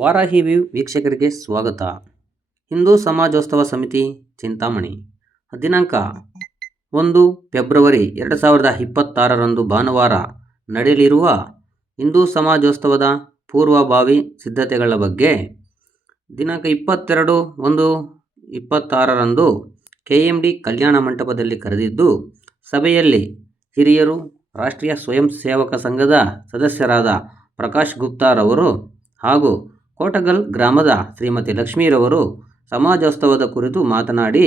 Varahi view ವೀಕ್ಷಕರಿಗೆ ಸ್ವಾಗತ. ಹಿಂದೂ ಸಮಾಜೋತ್ಸವ ಸಮಿತಿ ಚಿಂತಾಮಣಿ. ದಿನಾಂಕ ಒಂದು ಫೆಬ್ರವರಿ ಎರಡು ಸಾವಿರದ ಇಪ್ಪತ್ತಾರರಂದು ಭಾನುವಾರ ನಡೆಯಲಿರುವ ಹಿಂದೂ ಸಮಾಜೋತ್ಸವದ ಪೂರ್ವಭಾವಿ ಸಿದ್ಧತೆಗಳ ಬಗ್ಗೆ ದಿನಾಂಕ ಇಪ್ಪತ್ತೆರಡು ಒಂದು ಇಪ್ಪತ್ತಾರರಂದು ಕೆ ಎಂ ಡಿ ಕಲ್ಯಾಣ ಮಂಟಪದಲ್ಲಿ ಕರೆದಿದ್ದು, ಸಭೆಯಲ್ಲಿ ಹಿರಿಯರು, ರಾಷ್ಟ್ರೀಯ ಸ್ವಯಂ ಸೇವಕ ಸಂಘದ ಸದಸ್ಯರಾದ ಪ್ರಕಾಶ್ ಗುಪ್ತಾರವರು ಹಾಗೂ ಕೋಟಗಲ್ ಗ್ರಾಮದ ಶ್ರೀಮತಿ ಲಕ್ಷ್ಮೀರವರು ಸಮಾಜೋತ್ಸವದ ಕುರಿತು ಮಾತನಾಡಿ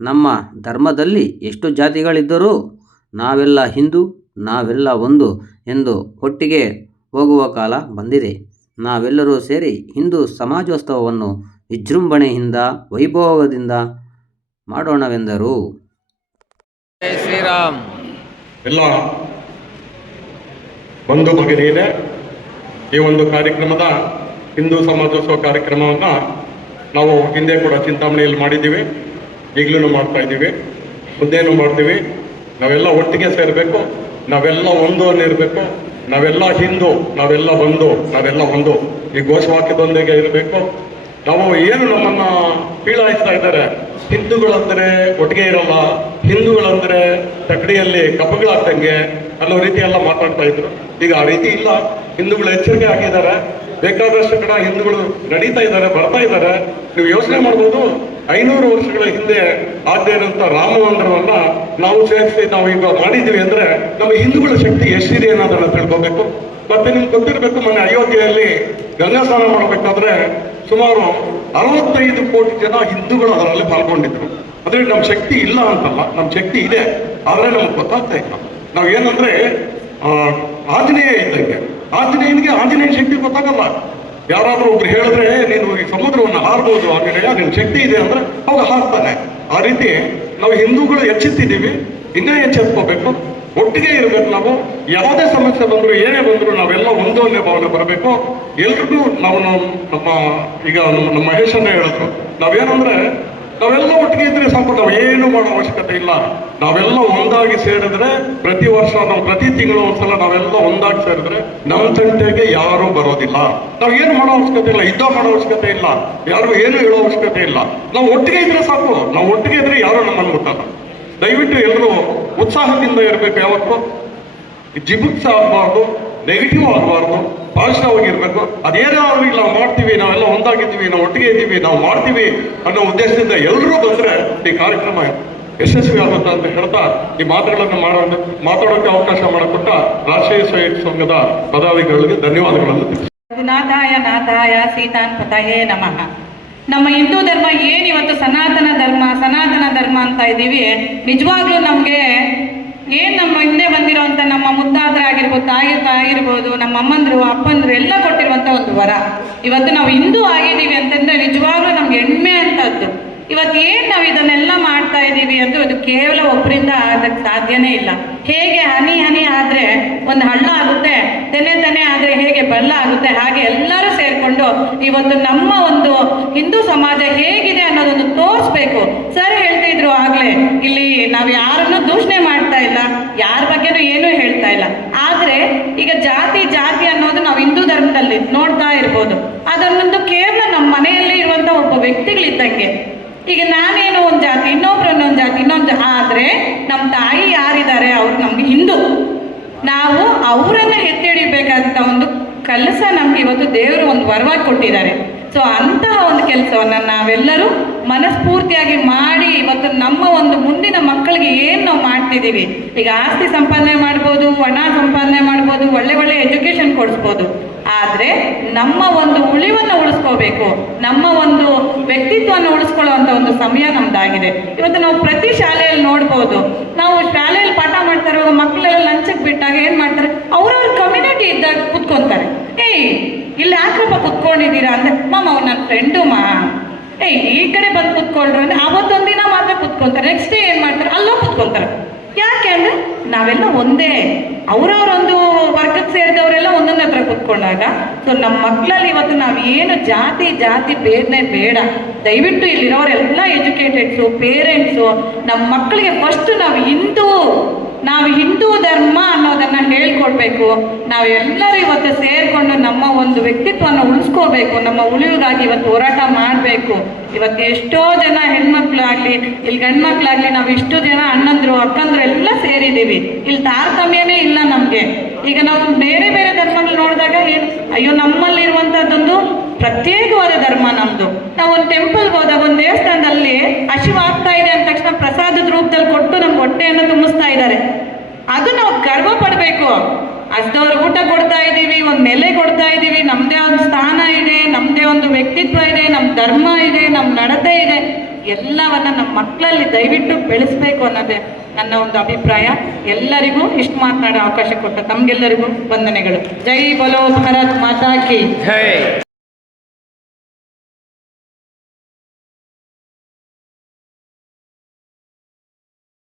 ನಮ್ಮ ಧರ್ಮದಲ್ಲಿ ಎಷ್ಟು ಜಾತಿಗಳಿದ್ದರೂ ನಾವೆಲ್ಲ ಹಿಂದೂ ನಾವೆಲ್ಲ ಒಂದು ಎಂದು ಒಟ್ಟಿಗೆ ಹೋಗುವ ಕಾಲ ಬಂದಿದೆ. ನಾವೆಲ್ಲರೂ ಸೇರಿ ಹಿಂದೂ ಸಮಾಜೋತ್ಸವವನ್ನು ವಿಜೃಂಭಣೆಯಿಂದ ವೈಭವದಿಂದ ಮಾಡೋಣವೆಂದರು. ಶ್ರೀರಾಮ್. ಎಲ್ಲ ಬಂಧು ಈ ಒಂದು ಕಾರ್ಯಕ್ರಮದ ಹಿಂದೂ ಸಮಾಜೋತ್ಸವ ಕಾರ್ಯಕ್ರಮವನ್ನು ನಾವು ಹಿಂದೆ ಕೂಡ ಚಿಂತಾಮಣಿಯಲ್ಲಿ ಮಾಡಿದ್ದೀವಿ. ಈಗಲೂ ಮಾಡ್ತಾ ಇದ್ದೀವಿ. ಮುಂದೇನು ಮಾಡ್ತೀವಿ? ನಾವೆಲ್ಲ ಒಟ್ಟಿಗೆ ಸೇರಬೇಕು. ನಾವೆಲ್ಲ ಒಂದು ಅನ್ನಿರಬೇಕು ನಾವೆಲ್ಲ ಹಿಂದೂ. ನಾವೆಲ್ಲ ಒಂದು ನಾವೆಲ್ಲ ಒಂದು. ಈ ಘೋಷವಾಕ್ಯದೊಂದಿಗೆ ಇರಬೇಕು. ನಾವು ಏನು ನಮ್ಮನ್ನು ಪೀಳಾಯಿಸ್ತಾ ಇದ್ದಾರೆ? ಹಿಂದೂಗಳಂದರೆ ಒಟ್ಟಿಗೆ ಇರಲ್ಲ. ಹಿಂದೂಗಳಂದರೆ ತಕಡಿಯಲ್ಲಿ ಕಪ್ಪುಗಳಾಗ್ತಂಗೆ ಅನ್ನೋ ರೀತಿ ಎಲ್ಲ ಮಾತಾಡ್ತಾ ಇದ್ರು. ಈಗ ಆ ರೀತಿ ಇಲ್ಲ. ಹಿಂದೂಗಳು ಎಚ್ಚರಿಕೆ ಆಗಿದ್ದಾರೆ. ಬೇಕಾದಷ್ಟು ಕಡೆ ಹಿಂದೂಗಳು ನಡೀತಾ ಇದ್ದಾರೆ ಬರ್ತಾ ಇದ್ದಾರೆ. ನೀವು ಯೋಚನೆ ಮಾಡ್ಬೋದು ಐನೂರು ವರ್ಷಗಳ ಹಿಂದೆ ಆದ್ಯ ಇರುವಂತ ರಾಮ ಮಂದಿರವನ್ನ ನಾವು ಸೇರಿಸಿ ನಾವು ಈಗ ಮಾಡಿದ್ದೀವಿ ಅಂದ್ರೆ ನಮ್ಮ ಹಿಂದೂಗಳ ಶಕ್ತಿ ಎಷ್ಟಿದೆ ಅನ್ನೋದನ್ನ ತಿಳ್ಕೊಬೇಕು. ಮತ್ತೆ ನಿಮ್ಗೆ ಗೊತ್ತಿರಬೇಕು ಮೊನ್ನೆ ಅಯೋಧ್ಯೆಯಲ್ಲಿ ಗಂಗಾ ಸ್ನಾನ ಮಾಡಬೇಕಾದ್ರೆ ಸುಮಾರು ಅರವತ್ತೈದು ಕೋಟಿ ಜನ ಹಿಂದೂಗಳು ಅದರಲ್ಲಿ ಪಾಲ್ಗೊಂಡಿದ್ರು. ಅಂದ್ರೆ ನಮ್ಮ ಶಕ್ತಿ ಇಲ್ಲ ಅಂತಲ್ಲ ನಮ್ಮ ಶಕ್ತಿ ಇದೆ ಆದ್ರೆ ನಮ್ಗೆ ಗೊತ್ತಾಗ್ತಾ ಇಲ್ಲ. ನಾವು ಏನಂದ್ರೆ ಆ, ಆಗ್ನೇಯ ಇದ್ದಂಗೆ. ಆಂಜನೇಯನಿಗೆ ಆಂಜನೇಯ ಶಕ್ತಿ ಗೊತ್ತಾಗಲ್ಲ. ಯಾರಾದ್ರೂ ಒಬ್ರು ಹೇಳಿದ್ರೆ, ನೀನು ಈ ಸಮುದ್ರವನ್ನು ಹಾರಬಹುದು ಆಂಜನೇಯ, ನಿನ್ ಶಕ್ತಿ ಇದೆ ಅಂದ್ರೆ ಅವಾಗ ಹಾರ್ತಾನೆ ಆ ರೀತಿ ನಾವು ಹಿಂದೂಗಳು ಎಚ್ಚೆತ್ತಿದ್ದೀವಿ, ಇನ್ನೂ ಎಚ್ಚೆತ್ಕೋಬೇಕು, ಒಟ್ಟಿಗೆ ಇರಬೇಕು ನಾವು, ಯಾವುದೇ ಸಮಸ್ಯೆ ಬಂದ್ರು, ಏನೇ ಬಂದ್ರು ನಾವೆಲ್ಲ ಒಂದು ಅನ್ನೋ ಭಾವನೆ ಬರಬೇಕು. ಎಲ್ರಿಗೂ ನಾವು ನಮ್ಮ ಈಗ ನಮ್ಮ ಮಹೇಶನ್ನ ಹೇಳಿದ್ರು, ನಾವೇನಂದ್ರೆ ನಾವೆಲ್ಲ ಒಟ್ಟಿಗೆ ಇದ್ರೆ ಸಾಕು, ನಾವು ಏನು ಮಾಡೋ ಅವಶ್ಯಕತೆ ಇಲ್ಲ. ನಾವೆಲ್ಲ ಒಂದಾಗಿ ಸೇರಿದ್ರೆ ಪ್ರತಿ ವರ್ಷ ನಾವು ಪ್ರತಿ ತಿಂಗಳು ಒಂದ್ಸಲ ನಾವೆಲ್ಲ ಒಂದಾಗಿ ಸೇರಿದ್ರೆ ನಮ್ಮ ತಂಟೆಗೆ ಯಾರು ಬರೋದಿಲ್ಲ. ನಾವು ಏನು ಮಾಡೋ ಅವಶ್ಯಕತೆ ಇಲ್ಲ ಯುದ್ಧ ಮಾಡೋ ಅವಶ್ಯಕತೆ ಇಲ್ಲ, ಯಾರು ಏನು ಹೇಳೋ ಅವಶ್ಯಕತೆ ಇಲ್ಲ. ನಾವು ಒಟ್ಟಿಗೆ ಇದ್ರೆ ಸಾಕು, ನಾವು ಒಟ್ಟಿಗೆ ಇದ್ರೆ ಯಾರು ನಮ್ಮನ್ನು ಮುಟ್ಟಲ್ಲ. ದಯವಿಟ್ಟು ಎಲ್ಲರೂ ಉತ್ಸಾಹದಿಂದ ಇರಬೇಕು ಯಾವತ್ತೂ. ಜಿಗುಪ್ಸೆ ಆಗಬಾರ್ದು, ನೆಗೆಟಿವ್ ಆಗಬಾರ್ದು. ಪಾಸಿಟಿವ್ ಅದೇನೋ ಅದೇನಾದ್ರೂ ಇಲ್ಲ, ನಾವು ಮಾಡ್ತೀವಿ, ನಾವೆಲ್ಲ ಒಂದಾಗಿದ್ದೀವಿ, ನಾವು ಒಟ್ಟಿಗೆ ಇದ್ದೀವಿ, ನಾವು ಮಾಡ್ತೀವಿ ಅನ್ನೋ ಉದ್ದೇಶದಿಂದ ಎಲ್ಲರೂ ಬಂದ್ರೆ ಈ ಕಾರ್ಯಕ್ರಮ ಯಶಸ್ವಿ ಆಗುತ್ತೆ ಅಂತ ಹೇಳ್ತಾ ಈ ಮಾತುಗಳನ್ನು ಮಾಡೋ ಮಾತಾಡೋಕೆ ಅವಕಾಶ ಮಾಡಿಕೊಟ್ಟ ರಾಷ್ಟ್ರೀಯ ಸ್ವಯಂ ಸಂಘದ ಪದಾಧಿಕಾರಿಗಳಿಗೆ ಧನ್ಯವಾದಗಳನ್ನು. ನಾಥಾಯ ನಾಥಾಯ, ಸೀತಾನ್ ಪತಾಯೇ ನಮಃ ನಮ್ಮ ಹಿಂದೂ ಧರ್ಮ ಏನಿವತ್ತು ಸನಾತನ ಧರ್ಮ ಸನಾತನ ಧರ್ಮ ಅಂತ ಇದ್ದೀವಿ, ನಿಜವಾಗ್ಲೂ ನಮಗೆ ಏನ್ ನಮ್ಮ ಹಿಂದೆ ಬಂದಿರೋಂಥ ನಮ್ಮ ಮುತ್ತಾದರಾಗಿರ್ಬೋದು ತಾಯಿ ತಾಯಿರ್ಬೋದು ನಮ್ಮ ಅಮ್ಮಂದ್ರು, ಅಪ್ಪಂದ್ರು ಎಲ್ಲ ಕೊಟ್ಟಿರುವಂಥ ಒಂದು ವರ. ಇವತ್ತು ನಾವು ಹಿಂದೂ ಆಗಿದ್ದೀವಿ ಅಂತಂದ್ರೆ ನಿಜವಾಗ್ಲೂ ನಮ್ಗೆ ಹೆಮ್ಮೆ ಅಂತದ್ದು. ಇವತ್ತು ಏನ್ ನಾವು ಇದನ್ನೆಲ್ಲ ಮಾಡ್ತಾ ಇದ್ದೀವಿ ಅಂದ್ರೆ ಅದು ಕೇವಲ ಒಬ್ಬರಿಂದ ಆಗಕ್ಕೆ ಸಾಧ್ಯನೇ ಇಲ್ಲ. ಹೇಗೆ ಹನಿ ಹನಿ ಆದ್ರೆ ಒಂದು ಹಳ್ಳ ಆಗುತ್ತೆ, ತೆನೆ ತೆನೆ ಆದ್ರೆ ಹೇಗೆ ಬಲ್ಲ ಆಗುತ್ತೆ, ಹಾಗೆ ಎಲ್ಲರೂ ಸೇರಿಕೊಂಡು ಇವತ್ತು ನಮ್ಮ ಒಂದು ಹಿಂದೂ ಸಮಾಜ ಹೇಗಿದೆ ಅನ್ನೋದನ್ನು ತೋರಿಸ್ಬೇಕು. ಸರ್ ಹೇಳ್ತಾ ಆಗ್ಲೇ ಇಲ್ಲಿ ನಾವು ಯಾರನ್ನು ದೂಷಣೆ ಮಾಡ್ತಾ ಇಲ್ಲ, ಯಾರ ಬಗ್ಗೆನೂ ಏನೂ ಹೇಳ್ತಾ ಇಲ್ಲ. ಆದ್ರೆ ಈಗ ಜಾತಿ ಜಾತಿ ಅನ್ನೋದು ನಾವು ಹಿಂದೂ ಧರ್ಮದಲ್ಲಿ ನೋಡ್ತಾ ಇರ್ಬೋದು. ಅದನ್ನೊಂದು ಕೇವಲ ನಮ್ಮ ಮನೆಯಲ್ಲಿ ಇರುವಂತ ಒಬ್ಬ ವ್ಯಕ್ತಿಗಳಿದ್ದಂಗೆ. ಈಗ ನಾನೇನೋ ಒಂದು ಜಾತಿ, ಇನ್ನೊಬ್ರು ಇನ್ನೊಂದು ಜಾತಿ, ಇನ್ನೊಂದು ಆದ್ರೆ ನಮ್ಮ ತಾಯಿ ಯಾರಿದ್ದಾರೆ, ಅವ್ರು ನಮ್ಗೆ ಹಿಂದೂ. ನಾವು ಅವರನ್ನ ಎತ್ತಿ ಹಿಡಿಬೇಕಾದಂಥ ಒಂದು ಕೆಲಸ ನಮ್ಗೆ ಇವತ್ತು ದೇವರು ಒಂದು ವರವಾಗಿ ಕೊಟ್ಟಿದ್ದಾರೆ. ಸೊ ಅಂತಹ ಒಂದು ಕೆಲಸವನ್ನು ನಾವೆಲ್ಲರೂ ಮನಸ್ಫೂರ್ತಿಯಾಗಿ ಮಾಡಿ ಇವತ್ತು ನಮ್ಮ ಒಂದು ಮುಂದಿನ ಮಕ್ಕಳಿಗೆ ಏನು ನಾವು ಮಾಡ್ತಿದ್ದೀವಿ? ಈಗ ಆಸ್ತಿ ಸಂಪಾದನೆ ಮಾಡ್ಬೋದು, ಹಣ ಸಂಪಾದನೆ ಮಾಡ್ಬೋದು, ಒಳ್ಳೆ ಒಳ್ಳೆ ಎಜುಕೇಶನ್ ಕೊಡಿಸ್ಬೋದು. ಆದರೆ ನಮ್ಮ ಒಂದು ಉಳಿವನ್ನು ಉಳಿಸ್ಕೋಬೇಕು. ನಮ್ಮ ಒಂದು ವ್ಯಕ್ತಿತ್ವವನ್ನು ಉಳಿಸ್ಕೊಳ್ಳುವಂಥ ಒಂದು ಸಮಯ ನಮ್ದಾಗಿದೆ. ಇವತ್ತು ನಾವು ಪ್ರತಿ ಶಾಲೆಯಲ್ಲಿ ನೋಡ್ಬೋದು. ನಾವು ಶಾಲೆಯಲ್ಲಿ ಪಾಠ ಮಾಡ್ತಾ ಮಕ್ಕಳೆಲ್ಲ ಲಂಚಕ್ಕೆ ಬಿಟ್ಟಾಗ ಏನು ಮಾಡ್ತಾರೆ? ಅವ್ರವ್ರ ಇದ್ದಾಗ ಕುತ್ಕೊಂತಾರೆ. ಏಯ್, ಇಲ್ಲಿ ಯಾಕಪ್ಪ ಕುತ್ಕೊಂಡಿದ್ದೀರಾ ಅಂದ್ರೆ ಮಾಮ ಅವ್ನು ನನ್ನ ಫ್ರೆಂಡು ಮಾ ಏಯ್, ಈ ಕಡೆ ಬಂದು ಕುತ್ಕೊಂಡ್ರು ಅಂದ್ರೆ ಅವತ್ತೊಂದಿನ ಮಾತ್ರ ಕುತ್ಕೊಂತಾರೆ. ನೆಕ್ಸ್ಟ್ ಡೇ ಏನು ಮಾಡ್ತಾರೆ? ಅಲ್ಲೋ ಕುತ್ಕೊಂತಾರೆ. ಯಾಕೆ ಅಂದ್ರೆ, ನಾವೆಲ್ಲ ಒಂದೇ. ಅವರವರೊಂದು ವರ್ಗಕ್ಕೆ ಸೇರಿದವರೆಲ್ಲ ಒಂದೊಂದು ಹತ್ರ ಕುತ್ಕೊಂಡಾಗ ಸೊ ನಮ್ಮ ಮಕ್ಕಳಲ್ಲಿ ಇವತ್ತು ನಾವು ಏನು ಜಾತಿ ಜಾತಿ ಬೇಡನೆ ಬೇಡ. ದಯವಿಟ್ಟು ಇಲ್ಲಿರೋರೆಲ್ಲ ಎಜುಕೇಟೆಡ್ಸು, ಪೇರೆಂಟ್ಸು ನಮ್ಮ ಮಕ್ಕಳಿಗೆ ಫಸ್ಟ್ ನಾವು ಹಿಂದೂ. ನಾವು ಹಿಂದೂ ಧರ್ಮ ಅನ್ನೋದನ್ನ ಹೇಳ್ಕೊಡ್ಬೇಕು ನಾವು ಎಲ್ಲರೂ ಇವತ್ತು ಸೇರ್ಕೊಂಡು ನಮ್ಮ ಒಂದು ವ್ಯಕ್ತಿತ್ವವನ್ನು ಉಳಿಸ್ಕೋಬೇಕು. ನಮ್ಮ ಉಳಿವಿಗಾಗಿ ಇವತ್ತು ಹೋರಾಟ ಮಾಡಬೇಕು. ಇವತ್ತು ಎಷ್ಟೋ ಜನ ಹೆಣ್ಮಕ್ಳಾಗ್ಲಿ, ಇಲ್ಲಿ ಗಂಡ್ಮಕ್ಳಾಗ್ಲಿ, ನಾವು ಇಷ್ಟು ಜನ ಅಣ್ಣಂದ್ರು, ಅಕ್ಕಂದ್ರು ಎಲ್ಲ ಸೇರಿದ್ದೀವಿ. ಇಲ್ಲಿ ತಾರತಮ್ಯನೇ ಇಲ್ಲ ನಮಗೆ. ಈಗ ನಾವು ಬೇರೆ ಬೇರೆ ಧರ್ಮಗಳು ನೋಡಿದಾಗ ಏನು, ಅಯ್ಯೋ, ನಮ್ಮಲ್ಲಿರುವಂಥದ್ದೊಂದು ಪ್ರತ್ಯೇಕವಾದ ಧರ್ಮ ನಮ್ಮದು ನಾವು ಒಂದು ಟೆಂಪಲ್ಗೆ ಹೋದಾಗ, ಒಂದು ದೇವಸ್ಥಾನದಲ್ಲಿ ಹಸಿವಾಗ್ತಾ ಇದೆ ಅಂದ ತಕ್ಷಣ ಪ್ರಸಾದದ ರೂಪದಲ್ಲಿ ಕೊಟ್ಟು ನಮ್ಮ ಹೊಟ್ಟೆಯನ್ನು ತುಂಬಿಸ್ತಾ ಇದ್ದಾರೆ. ಅದು ನಾವು ಗರ್ವ ಪಡಬೇಕು. ಅಷ್ಟವ್ರು ಊಟ ಕೊಡ್ತಾ ಇದ್ದೀವಿ, ಒಂದು ನೆಲೆ ಕೊಡ್ತಾ ಇದ್ದೀವಿ ನಮ್ಮದೇ ಒಂದು ಸ್ಥಾನ ಇದೆ ನಮ್ಮದೇ ಒಂದು ವ್ಯಕ್ತಿತ್ವ ಇದೆ ನಮ್ಮ ಧರ್ಮ ಇದೆ ನಮ್ಮ ನಡತೆ ಇದೆ. ಎಲ್ಲವನ್ನ ನಮ್ಮ ಮಕ್ಕಳಲ್ಲಿ ದಯವಿಟ್ಟು ಬೆಳೆಸ್ಬೇಕು ಅನ್ನೋದೇ ನನ್ನ ಒಂದು ಅಭಿಪ್ರಾಯ. ಎಲ್ಲರಿಗೂ ಇಷ್ಟು ಮಾತನಾಡೋ ಅವಕಾಶ ಕೊಟ್ಟ ತಮಗೆಲ್ಲರಿಗೂ ವಂದನೆಗಳು. ಜೈ ಬಲೋ ಭಾರತ್ ಮಾತಾ ಕಿ. ಜೈ.